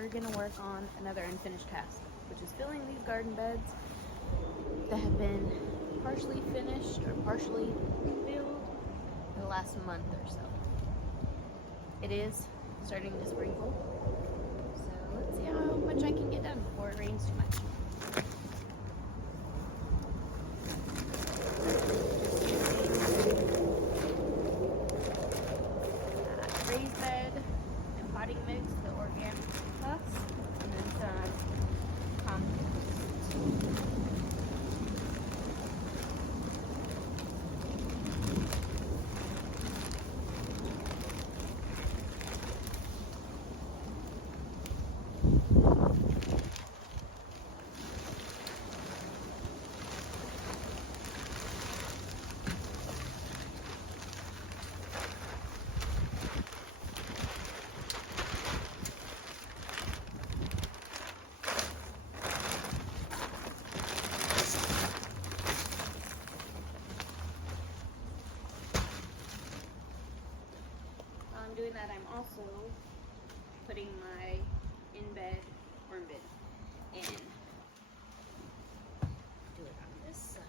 we're gonna work on another unfinished task, which is filling these garden beds that have been partially finished or partially filled in the last month or so. It is starting to sprinkle, so let's see how much I can get done before it rains too much. Raised bed and potting mix, the organic husk, and then some compost. While I'm doing that, I'm also putting my in-bed worm bin in. Do it on this side.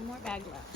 one more bag left.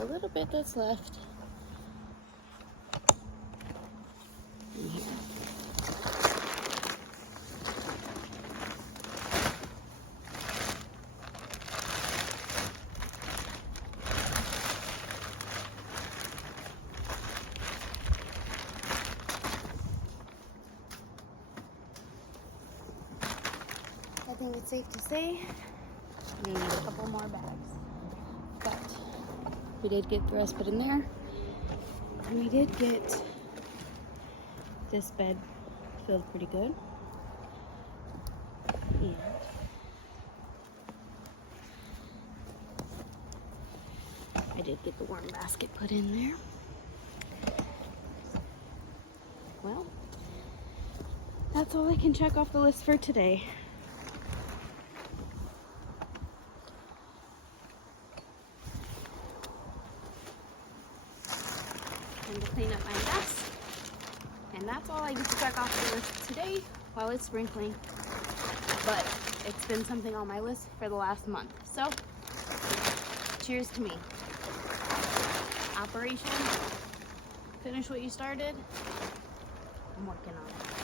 A little bit that's left in here. I think it's safe to say we need a couple more bags, but we did get the rest put in there, and we did get this bed filled pretty good. And I did get the worm basket put in there. Well, that's all I can check off the list for today. And to clean up my mess. And that's all I get to check off the list today while it's sprinkling. But it's been something on my list for the last month. So, cheers to me. Operation, finish what you started. I'm working on it.